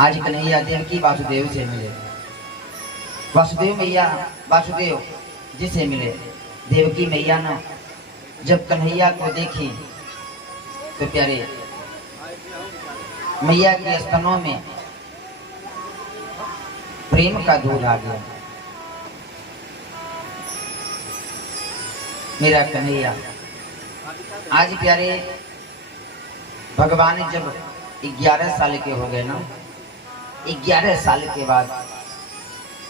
आज कन्हैया देवकी वासुदेव से मिले। वासुदेव मैया वासुदेव जी से मिले। देवकी मैया ने जब कन्हैया को देखी तो प्यारे मैया के स्तनों में प्रेम का दूध आ गया। मेरा कन्हैया आज प्यारे भगवान जब 11 साल के हो गए ना, 11 साल के बाद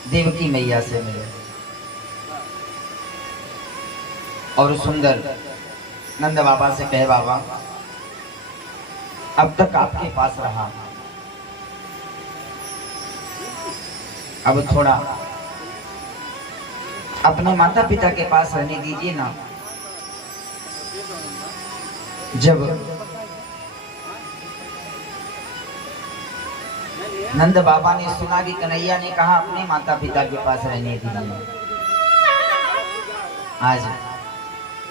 देवकी मैया से मिले और सुंदर नंद बाबा से कहे, बाबा अब तक आपके पास रहा, अब थोड़ा अपने माता पिता के पास रहने दीजिए ना। जब नंद बाबा ने सुना कि कन्हैया ने कहा अपने माता पिता के पास रहने दीजिए, आज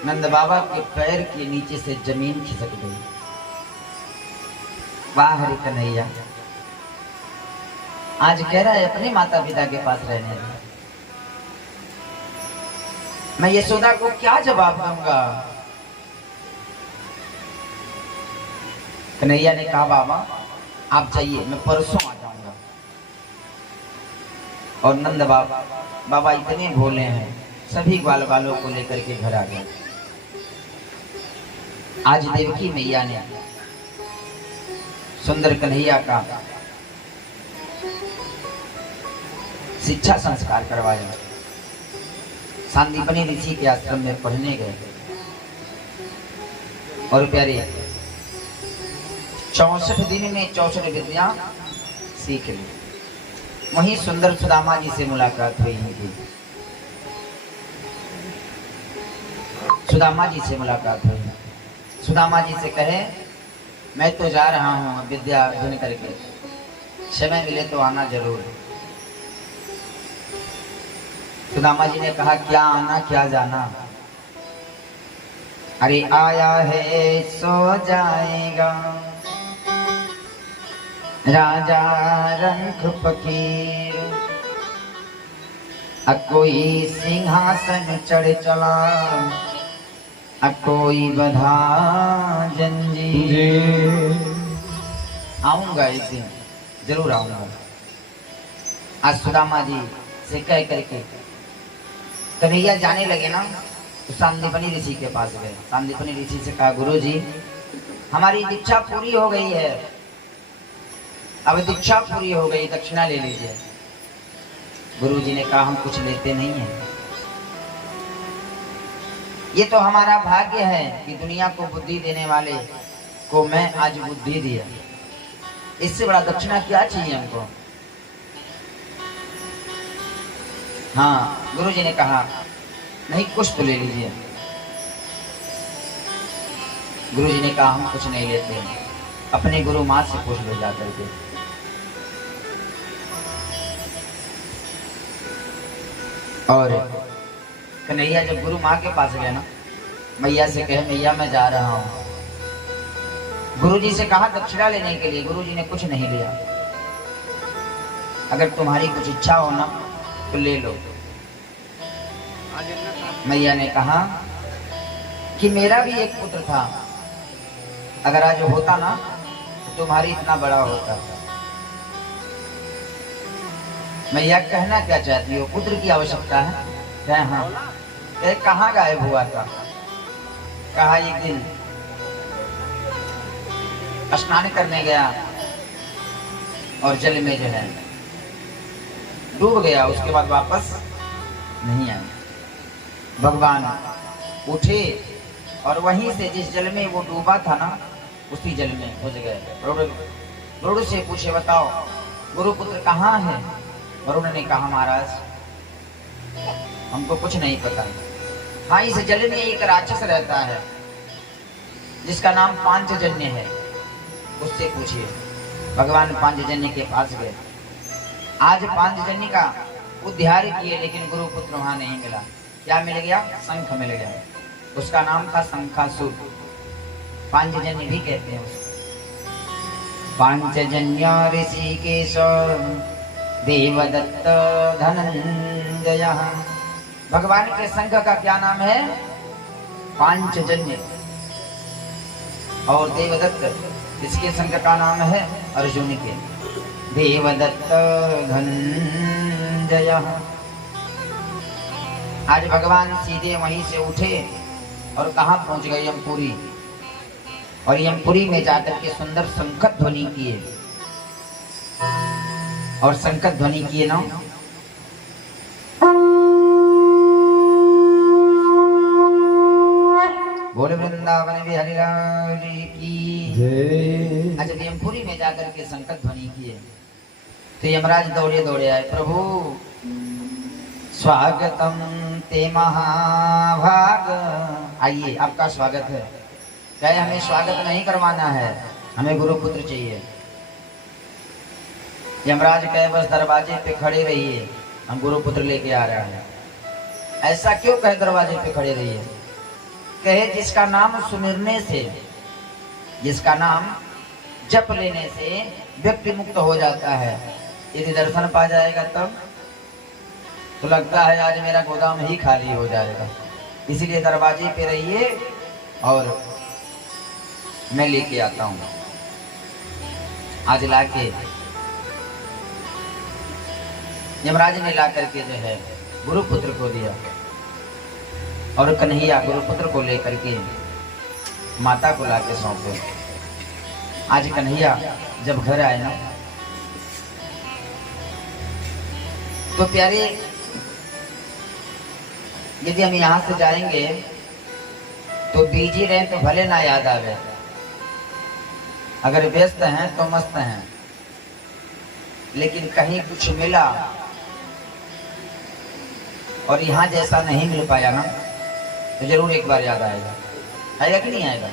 नंद बाबा के पैर के नीचे से जमीन खिसक गई। वाह हरे कन्हैया, आज कह रहा है अपने माता पिता के पास रहने दो। मैं यशोदा को क्या जवाब दूंगा? कन्हैया ने कहा, बाबा आप जाइए, मैं परसों आ जाऊंगा। और नंद बाबा इतने भोले हैं, सभी ग्वाल बालों को लेकर के घर आ गए। आज देवकी मैया ने सुंदर कन्हैया का शिक्षा संस्कार करवाया। सांदीपनी ऋषि के आश्रम में पढ़ने गए और प्यारे 64 दिन में 64 विद्या सीख ली। वहीं सुंदर सुदामा जी से मुलाकात हुई थी। सुदामा जी से मुलाकात हुई। सुदामा जी से कहे, मैं तो जा रहा हूँ विद्या अध्ययन करके, समय मिले तो आना जरूर। सुदामा जी ने कहा, क्या आना क्या जाना? अरे आया है सो जाएगा राजा रंग फकीर, कोई सिंहासन चढ़ चला, कोई बधा जंजीर। आऊंगा एक दिन, जरूर आऊंगा। आज सुदामा जी से कह करके कन्हैया जाने लगे ना, तो सांदीपनी ऋषि के पास गए। सांदीपनी ऋषि से कहा, गुरु जी हमारी दीक्षा पूरी हो गई है, अब दीक्षा पूरी हो गई, दक्षिणा ले लीजिए। गुरु जी ने कहा, हम कुछ लेते नहीं हैं, ये तो हमारा भाग्य है कि दुनिया को बुद्धि देने वाले को मैं आज बुद्धि दिया, इससे बड़ा दक्षिणा क्या चाहिए हमको? हाँ, गुरु जी ने कहा, नहीं कुछ तो ले लीजिए। गुरु जी ने कहा, हम कुछ नहीं लेते, अपने गुरु माँ से पूछ लो जाकर के। और कन्हैया जब गुरु माँ के पास गए ना, मैया से कहे, मैया मैं जा रहा हूँ। गुरु जी से कहा दक्षिणा लेने के लिए, गुरु जी ने कुछ नहीं लिया। अगर तुम्हारी कुछ इच्छा हो ना तो ले लो। मैया ने कहा कि मेरा भी एक पुत्र था, अगर आज होता ना तो तुम्हारी इतना बड़ा होता। मैया कहना क्या चाहती हो? पुत्र की आवश्यकता है? कहे हाँ। कहाँ गायब हुआ था? कहा एक दिन स्नान करने गया और जल में जो है डूब गया, उसके बाद वापस नहीं आया। भगवान उठे और वहीं से जिस जल में वो डूबा था ना, उसी जल में घुस गए। वरुण से पूछे, बताओ गुरुपुत्र कहाँ है? वरुण ने कहा, महाराज हमको कुछ नहीं पता। हाँ, इस जल में एक राक्षस रहता है जिसका नाम पांचजन्य है, उससे पूछिए। भगवान पांचजन्य के पास गए। आज पांचजन्य का उद्धार किए, लेकिन गुरुपुत्र वहां नहीं मिला। क्या मिल गया? शंख मिल गया। उसका नाम था शंखासुर, पांचजन्य भी कहते हैं उसको। पांचजन्य ऋषिकेश देवदत्त धनंजय। भगवान के संघ का क्या नाम है? पांचजन्य। और देवदत्त इसके संघ का नाम है अर्जुन के देवदत्त धनंजय। आज भगवान सीधे वहीं से उठे और कहाँ पहुंच गए? यमपुरी। और यमपुरी में जाकर के सुंदर शंखत ध्वनि किए। और शंखत ध्वनि किए ना, बोले वृंदावन बिहारी लाल की जय। अच्छा, यमपुरी में जाकर के शंखत ध्वनि किए तो यमराज दौड़े दौड़े आए। प्रभु स्वागतम ते महाभाग, आइए आपका स्वागत है। कहे हमें स्वागत नहीं करवाना है, हमें गुरुपुत्र चाहिए। यमराज कहे बस दरवाजे पे खड़े रहिए, हम गुरुपुत्र लेके आ रहे हैं। ऐसा क्यों कहे दरवाजे पे खड़े रहिए? कहे जिसका नाम सुमिरने से, जिसका नाम जप लेने से व्यक्ति मुक्त हो जाता है, यदि दर्शन पा जाएगा तब तो लगता है आज मेरा गोदाम ही खाली हो जाएगा। इसीलिए दरवाजे पे रहिए और मैं लेके आता हूँ। आज लाके यमराज ने ला करके जो है गुरुपुत्र को दिया और कन्हैया गुरुपुत्र को लेकर के माता को लाके सौंपे। आज कन्हैया जब घर आए ना तो प्यारे, यदि हम यहाँ से जाएंगे तो बिजी रहे तो भले ना याद आवे, अगर व्यस्त हैं तो मस्त हैं, लेकिन कहीं कुछ मिला और यहाँ जैसा नहीं मिल पाया ना तो जरूर एक बार याद आएगा। आएगा कि नहीं आएगा?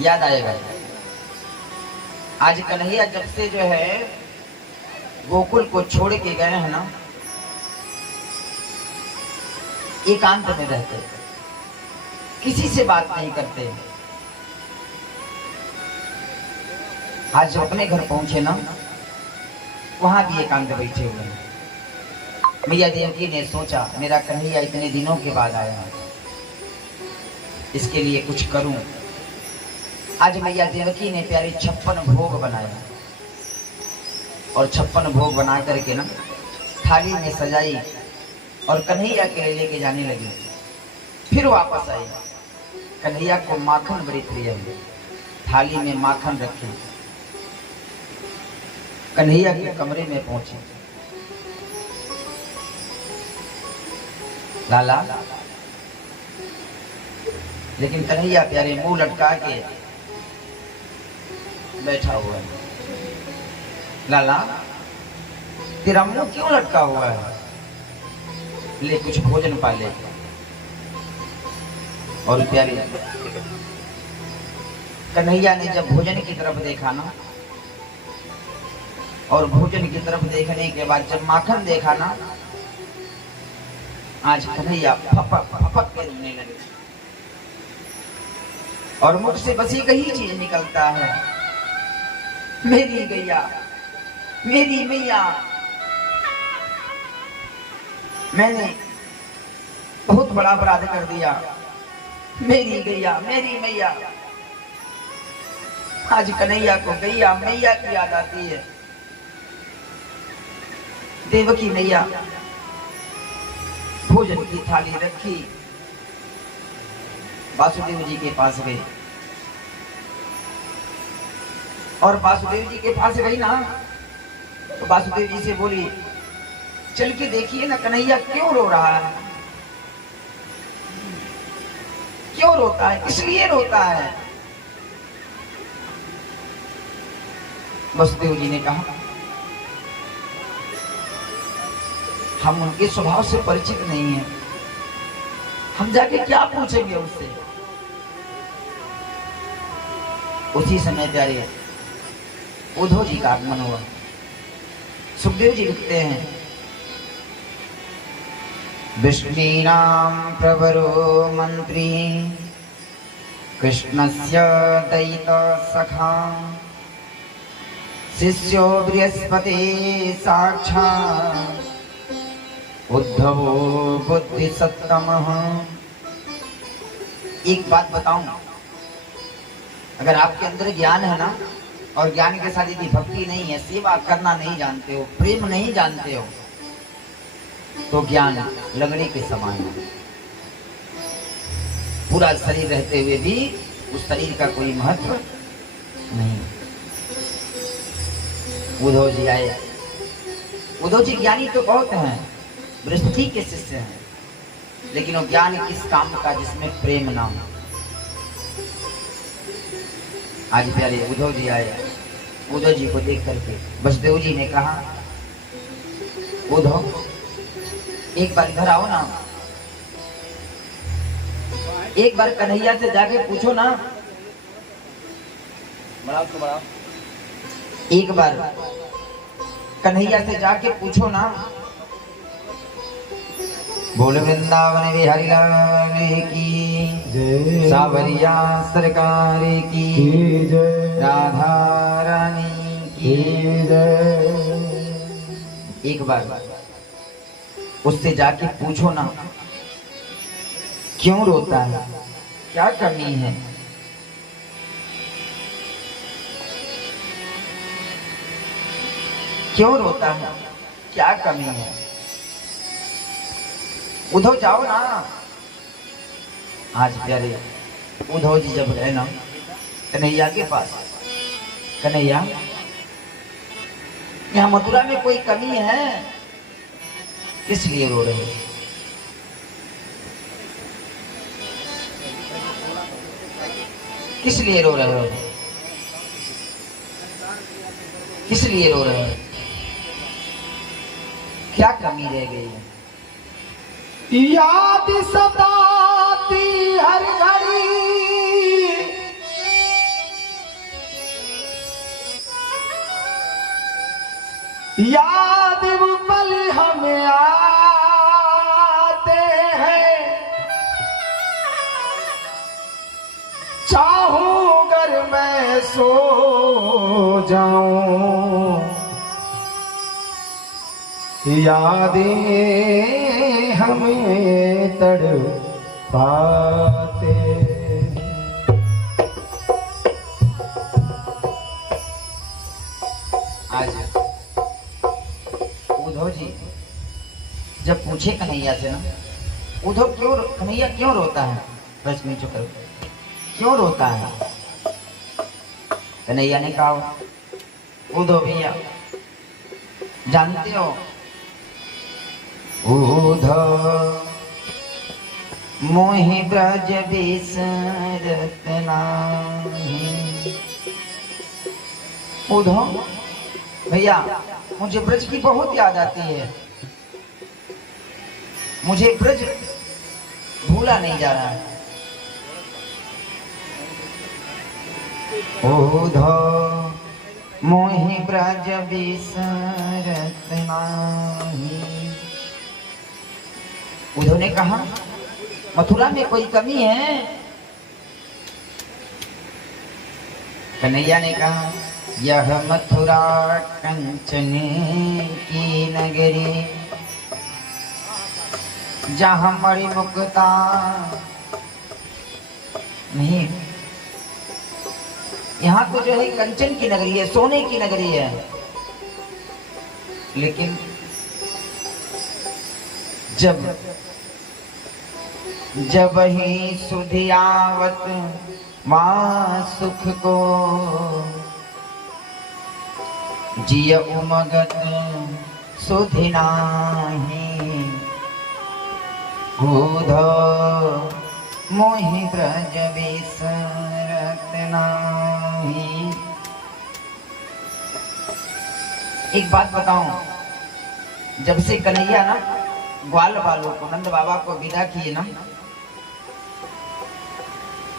याद आएगा। आज कन्हैया जब से जो है गोकुल को छोड़ के गए हैं ना, एकांत में रहते, किसी से बात नहीं करते। आज जब अपने घर पहुंचे ना, वहां भी एकांत बैठे हुए हैं। मैया देवकी ने सोचा मेरा कन्हैया इतने दिनों के बाद आया है, इसके लिए कुछ करूं। आज मैया देवकी ने प्यारे 56 भोग बनाया और 56 भोग बना करके ना थाली में सजाई और कन्हैया के लिए लेके जाने लगी। फिर वापस आई। कन्हैया को माखन बड़ी प्रिय है, थाली में माखन रखी। कन्हैया के कमरे में पहुंचे। लाला, लेकिन कन्हैया प्यारे मुंह लटका के बैठा हुआ है। लाला तेरा मुंह क्यों लटका हुआ है? ले कुछ भोजन पा ले। और प्यारी कन्हैया ने जब भोजन की तरफ देखा ना, और भोजन की तरफ देखने के बाद जब माखन देखा ना, आज कन्हैया फपक फपक के रोने लगे। और मुख से बस एक ही चीज निकलता है, मेरी गैया, मेरी मैया, मैंने बहुत बड़ा अपराध कर दिया, मेरी गैया, मेरी मैया। आज कन्हैया को गैया मैया की याद आती है। देवकी मैया भोजन की थाली रखी, वासुदेव जी के पास गई और वासुदेव जी के पास गई ना तो वासुदेव जी से बोली, चल के देखिए ना कन्हैया क्यों रो रहा है, क्यों रोता है, इसलिए रोता है। वासुदेव जी ने कहा, हम उनके स्वभाव से परिचित नहीं हैं, हम जाके क्या पूछेंगे उससे। उसी समय प्यारे उद्धव जी का आगमन हुआ। सुखदेव जी लिखते हैं, विष्णुनाम प्रवरो मंत्री कृष्णस्य दयिता सखा शिष्यो बृहस्पति साक्षात् उद्धवो बुद्धि सत्तमः। एक बात बताऊं, अगर आपके अंदर ज्ञान है ना, और ज्ञान के साथ यदि भक्ति नहीं है, सेवा करना नहीं जानते हो, प्रेम नहीं जानते हो, तो ज्ञान लंगड़े के समान है। पूरा शरीर रहते हुए भी उस शरीर का कोई महत्व नहीं। उद्धव जी आए। उद्धव जी ज्ञानी तो बहुत हैं, बृहस्पति के शिष्य हैं, लेकिन वो ज्ञान किस काम का जिसमें प्रेम ना हो। आज प्यारे उद्धव जी आए। उद्धव जी को देख करके वसुदेव जी ने कहा, उद्धव एक बार इधर आओ ना, एक बार कन्हैया से जाके पूछो ना। बढ़ाओ तो बढ़ाओ। एक बार कन्हैया से जाके पूछो ना। बोल वृंदावन बिहारी लाल की जय, सावरिया सरकार की जय, राधा रानी की जय। एक बार उससे जाके पूछो ना, क्यों रोता है, क्या कमी है। क्यों रोता है, क्या कमी है। उद्धव जाओ ना। आज प्यारे उद्धव जी जब गए ना कन्हैया के पास, कन्हैया यहाँ मथुरा में कोई कमी है, किस लिए रो रहे हो। किस लिए रो रहे हो, किस लिए रो रहे हो, क्या कमी रह गई है। याद सताती हर घड़ी, याद वो पल हमें आते हैं, चाहूं अगर मैं सो जाऊं, यादें हमें तड़पाते। आज उद्धव जी जब पूछे कन्हैया से ना, उद्धव क्यों, कन्हैया क्यों रोता है, बस में चुप करो, क्यों रोता है। कन्हैया ने कहा, उद्धव भैया जानते हो, उद्धव मोहि ब्रज बिसरत नाही। उद्धव भैया मुझे ब्रज की बहुत याद आती है, मुझे ब्रज भूला नहीं जा रहा है। उद्धव मोहि ब्रज बिसरत नाही। उद्धव ने कहा, मथुरा में कोई कमी है। कन्हैया ने कहा, यह मथुरा कंचन की नगरी, जहां मणि मुक्ता नहीं। यहाँ तो जो है कंचन की नगरी है, सोने की नगरी है, लेकिन जब ही सुधियावत मां सुख को, जिय उमगत सुधि नाही। उद्धव मोहि ब्रज बिसरत नाही। एक बात बताऊं, जब से कन्हैया ना ग्वाल बालों को, नंद बाबा को विदा किए ना,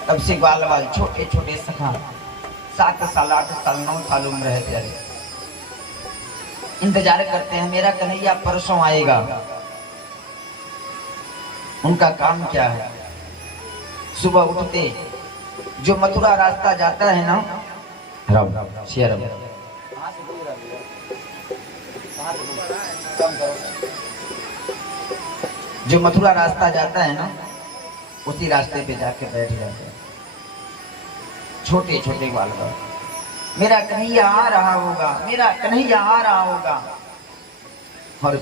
तब से ग्वाल बाल छोटे छोटे सखा 7 साल 8 साल 9 साल उम्र है प्यारे, इंतजार करते हैं मेरा कन्हैया परसों आएगा। उनका काम क्या है, सुबह उठते जो मथुरा रास्ता जाता है ना, शेयर जो मथुरा रास्ता जाता है ना, उसी रास्ते पे जाके बैठ जाते हैं छोटे छोटे बालक। मेरा कन्हैया आ रहा होगा, मेरा कन्हैया आ रहा होगा। और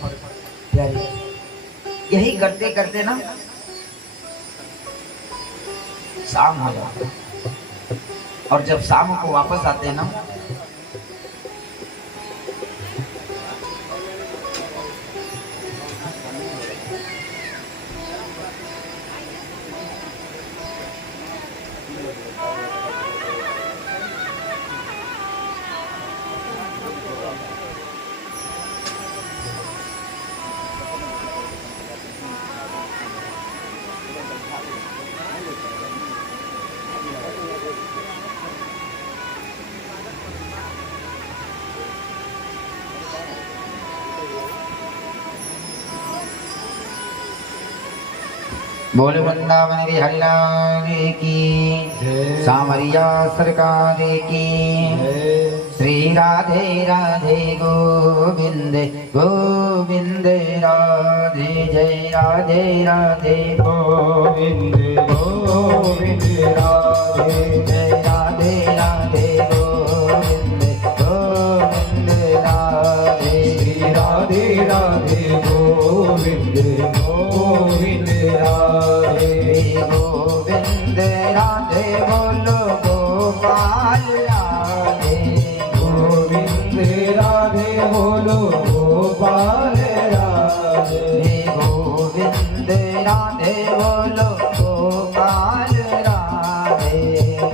यही करते करते ना शाम हो जाता है। और जब शाम को वापस आते हैं ना, बोल वृंदावन बिहारी लाल की, सामरिया सरकार की। श्री राधे राधे गोविंद गोविंद राधे, जय राधे राधे गोविंद गोविंद राधे, जय राधे राधे गोविंद गोविंद राधे। श्री राधे राधे गोविंद गोविंद राधे, गोविंद राधे बोलो गोपाल राधे, गोविंद राधे बोलो गोपाल राधे, गोविंद राधे बोलो गोपाल राधे,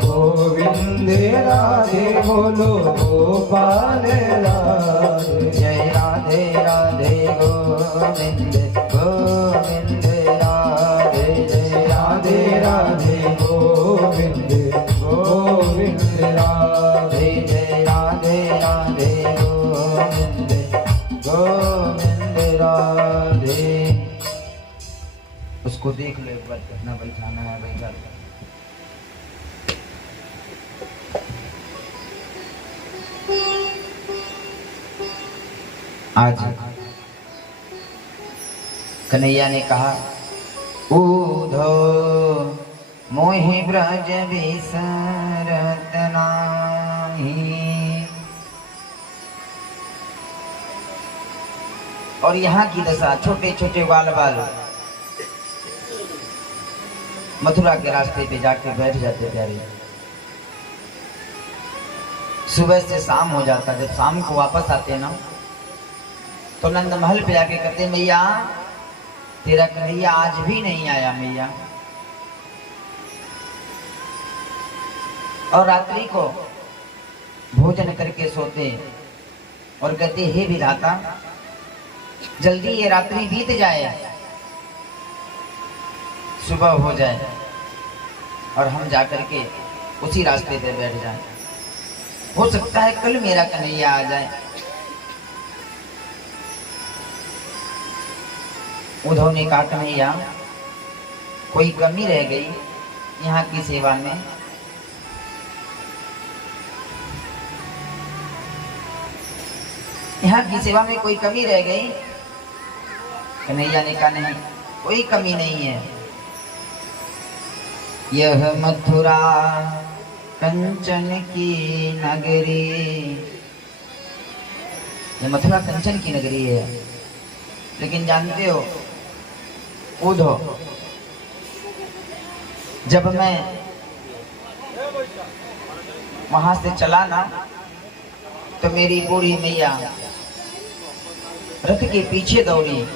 गोविंद राधे बोलो गोपाल राधे। जय राधे राधे गोविंद गोविंद राधे, जय राधे राधे गोविंद गोविंद राधे, जय राधे राधे गोविंद गोविंद राधे। उसको देख लो एक बार, कितना बैठाना है बैठा। आज कन्हैया ने कहा, ऊधो मोहि ब्रज बिसरत नाही। और यहाँ की दशा, छोटे छोटे बाल बाल मथुरा के रास्ते पे जाके बैठ जाते प्यारे। सुबह से शाम हो जाता, जब शाम को वापस आते ना, तो नंद महल पे जाके कहते, मैया तेरा कन्हैया आज भी नहीं आया मैया। और रात्रि को भोजन करके सोते और कहते, हे विधाता जल्दी ये रात्रि बीत जाए, सुबह हो जाए और हम जाकर के उसी रास्ते पे बैठ जाएं। हो सकता है कल मेरा कन्हैया आ जाए। उद्धव ने कहा, कन्हैया कोई कमी रह गई यहाँ की सेवा में? यहाँ की सेवा में कोई कमी रह गई? कन्हैया ने कहा, नहीं कोई कमी नहीं है। यह मथुरा कंचन की नगरी, यह मथुरा कंचन की नगरी है। लेकिन जानते हो उद्धव, जब मैं वहां से चला ना, तो मेरी बूढ़ी मैया रथ के पीछे दौड़ी।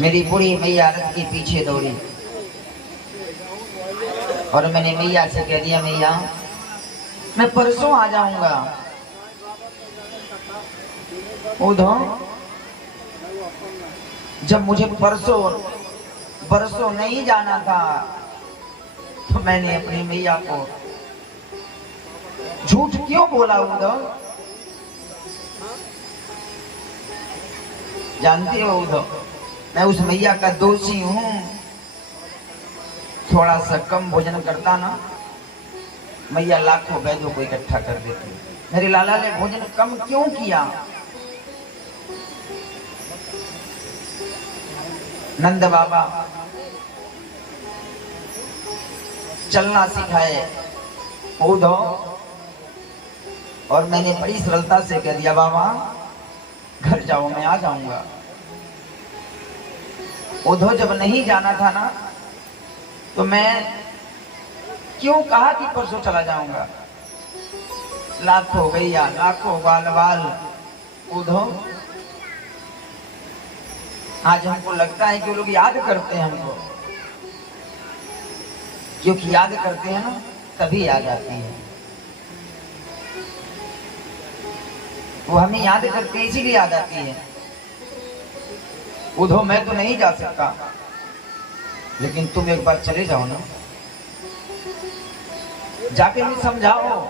मेरी बूढ़ी मैया रथ के पीछे दौड़ी और मैंने मैया से कह दिया, मैया मैं परसों आ जाऊंगा। उद्धव, जब मुझे परसों नहीं जाना था, तो मैंने अपनी मैया को झूठ क्यों बोला? उद्धव, जानते हो उद्धव, मैं उस मैया का दोषी हूं। थोड़ा सा कम भोजन करता ना, मैया लाखों वैद्यों को इकट्ठा कर देती। मेरे लाला ने भोजन कम क्यों किया? नंद बाबा चलना सिखाए उद्धव, और मैंने बड़ी सरलता से कह दिया बाबा घर जाओ मैं आ जाऊंगा। उद्धव जब नहीं जाना था ना तो मैं क्यों कहा कि परसों चला जाऊंगा। लाखों गैया लाखों बाल बाल उद्धव, आज हमको लगता है कि वो लोग याद करते हैं हमको, क्योंकि याद करते हैं ना तभी याद आती है। वो हमें याद करते हैं इसीलिए याद आती है। उद्धव मैं तो नहीं जा सकता, लेकिन तुम एक बार चले जाओ ना, जाके भी समझाओ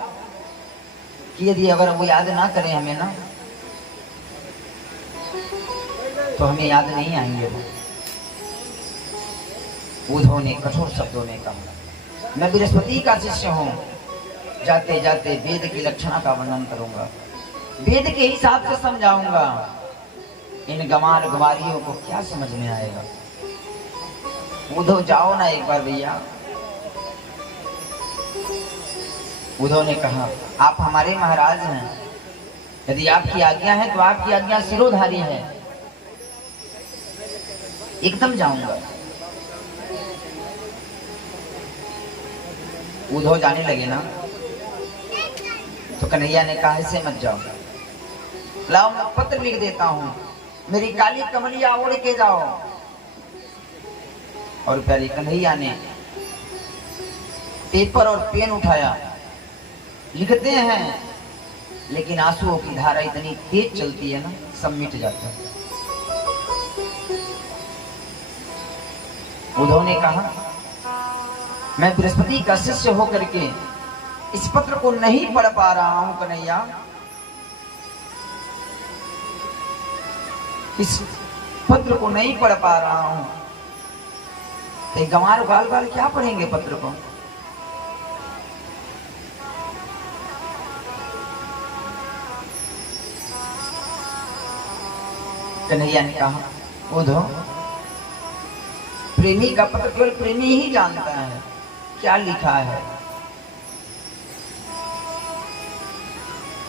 कि यदि अगर वो याद ना करें हमें ना तो हमें याद नहीं आएंगे वो। उद्धव ने कठोर शब्दों में कहा, मैं बृहस्पति का शिष्य हूं, जाते जाते वेद की लक्षणा का वर्णन करूंगा, वेद के हिसाब से समझाऊंगा। इन गमार गवारियों को क्या समझ में आएगा। उद्धव जाओ ना एक बार भैया। उद्धव ने कहा आप हमारे महाराज हैं, यदि आपकी आज्ञा है तो आपकी आज्ञा सिरोधारी है, एकदम जाऊंगा। उद्धव जाने लगे ना तो कन्हैया ने कहा ऐसे मत जाओ, लाओ मैं पत्र लिख देता हूं, मेरी काली कमलिया ओढ़ के जाओ। और प्यारी कन्हैया ने पेपर और पेन उठाया, लिखते हैं, लेकिन आंसुओं की धारा इतनी तेज चलती है ना सब मिट जाता है। उद्धव ने कहा मैं बृहस्पति का शिष्य होकर के इस पत्र को नहीं पढ़ पा रहा हूं कन्हैया, इस पत्र को नहीं पढ़ पा रहा हूं। तो गंवार बाल बाल क्या पढ़ेंगे पत्र को। कन्हैया ने कहा उद्धव प्रेमी का पत्र केवल प्रेमी ही जानता है क्या लिखा है।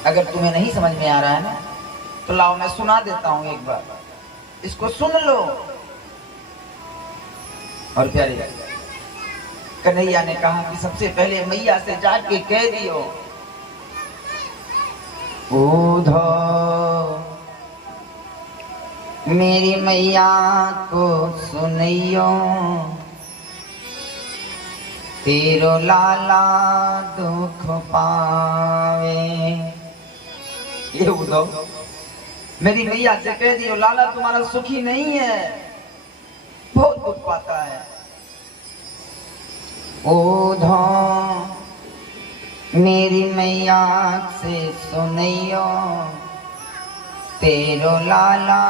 अगर तुम्हें नहीं समझ में आ रहा है ना तो लाओ मैं सुना देता हूं, एक बार इसको सुन लो। और प्यारे कन्हैया ने कहा कि सबसे पहले मैया से जाके कह दियो उद्धव मेरी मैया को सुनियो, तेरो लाला दुख पावे। ये उद्धव मेरी मैया से कह दियो लाला तुम्हारा सुखी नहीं है, बहुत दुख पाता है। उद्धव मेरी मैया से सुनियो, तेरो लाला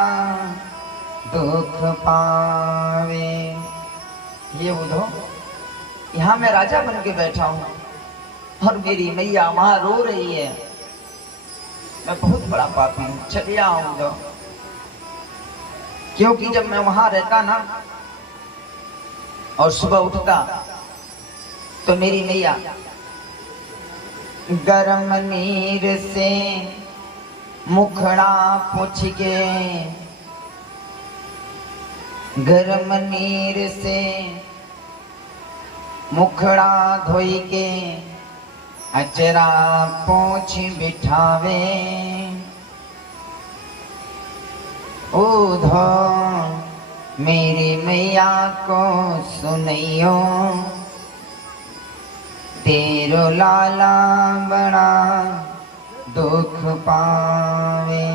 दुख पावे। ये उद्धव यहाँ मैं राजा बन के बैठा हूं और मेरी मैया वहां रो रही है, मैं बहुत बड़ा पापी हूं, चले आऊंगा। क्योंकि जब मैं वहां रहता ना और सुबह उठता तो मेरी मैया गरम नीर से मुखड़ा पोंछ के, गरम नीर से मुखड़ा धोई के अचरा पोंछ बिठावे। उद्धव मेरी मैया को सुनियो, तेरो लाला बड़ा दुख पावे।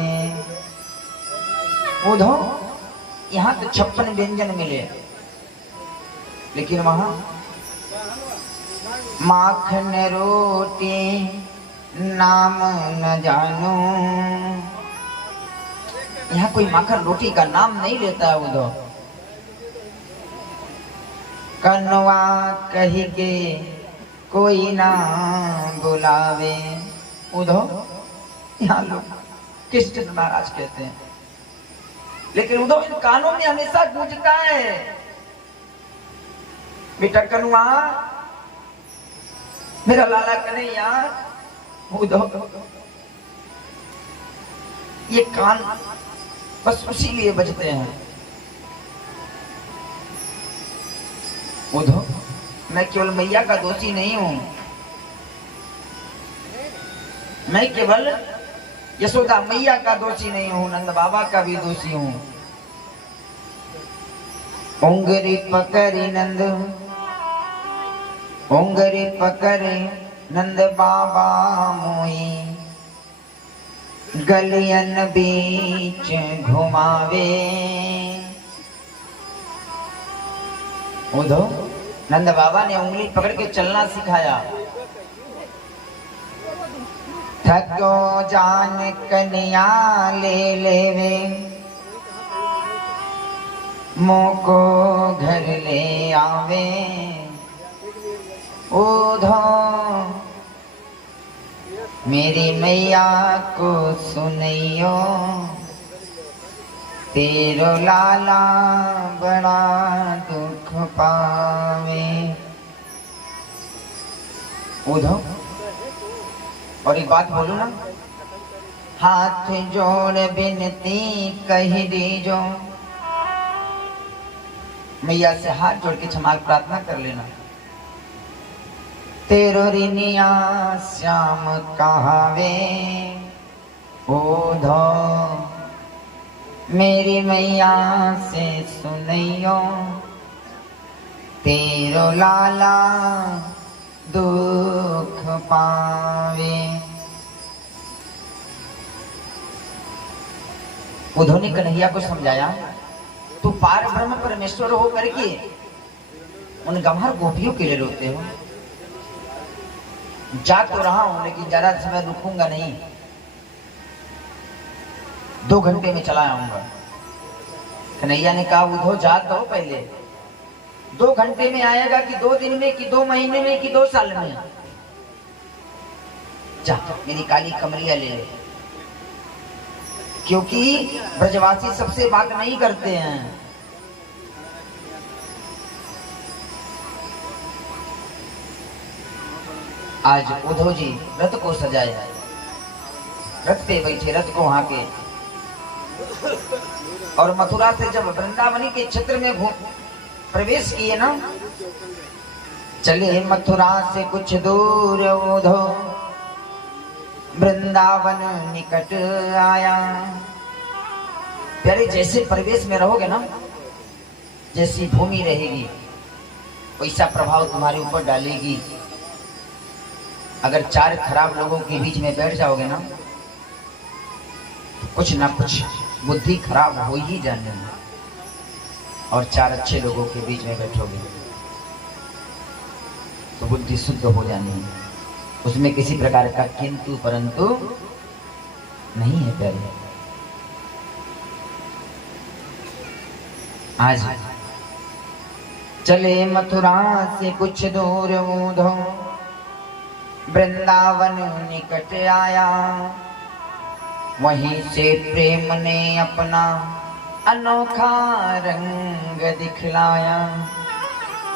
उद्धव यहाँ तो 56 व्यंजन मिले, लेकिन वहां माखन रोटी नाम न जानू। यहाँ कोई माखन रोटी का नाम नहीं लेता है उद्धव। कनवा कही के कोई ना बुलावे। उधो यहाँ लोग कृष्ण महाराज कहते हैं, लेकिन उधो इन कानों में हमेशा गूंजता है, बेटा कनुआ, मेरा लाला कन्हैया। उधो ये कान बस उसी लिए बजते हैं। उधो मैं केवल मैया का दोषी नहीं हूं, मैं केवल यशोदा मैया का दोषी नहीं हूं, नंद बाबा का भी दोषी हूं। उंगरी पकड़ी नंद, उंगरी पकड़े नंद बाबा मोई, गलियन बीच घुमावे। उधो नंद बाबा ने उंगली पकड़ के चलना सिखाया। थको जान कन्या ले लेवे, मोको घर ले आवे। उधो मेरी मैया को सुनियो, तेरो लाला बड़ा दुख पावे। उधो और एक बात बोलू ना, हाथ जोड़ बिनती कह दीजो, मैया से हाथ जोड़ के क्षमा प्रार्थना कर लेना। तेरो रिनिया श्याम कहावे। ओधो मेरी मैया से सुनियो, तेरो लाला दुख पावे। उधो ने कन्हैया को समझाया, तू पार ब्रह्म परमेश्वर हो करके उन गंवार गोपियों के लिए रोते हो। जा तो रहा हूं लेकिन ज्यादा समय रुकूंगा नहीं, 2 घंटे में चला आऊंगा। कन्हैया ने कहा उधो जा तो पहले, 2 घंटे में आएगा कि 2 दिन में कि 2 महीने में कि 2 साल में? जा मेरी काली कमरिया ले ले, क्योंकि ब्रजवासी सबसे बात नहीं करते हैं। आज उद्धव जी रथ को सजाए, रथ पे बैठे, रथ को हाके, और मथुरा से जब वृंदावनी के क्षेत्र में प्रवेश किए ना, चले मथुरा से कुछ दूर उद्धव वृंदावन निकट आया। प्यारे, जैसे प्रवेश में रहोगे ना, जैसी भूमि रहेगी वैसा प्रभाव तुम्हारे ऊपर डालेगी। अगर 4 खराब लोगों के बीच में बैठ जाओगे ना, तो कुछ ना कुछ बुद्धि खराब हो ही जाने में, और 4 अच्छे लोगों के बीच में बैठोगे तो बुद्धि शुद्ध हो जानी है। उसमें किसी प्रकार का किंतु परंतु नहीं है। प्यारे, आज चले मथुरा से कुछ दूर उद्धो वृंदावन निकट आया। वहीं से प्रेम ने अपना अनोखा रंग दिखलाया।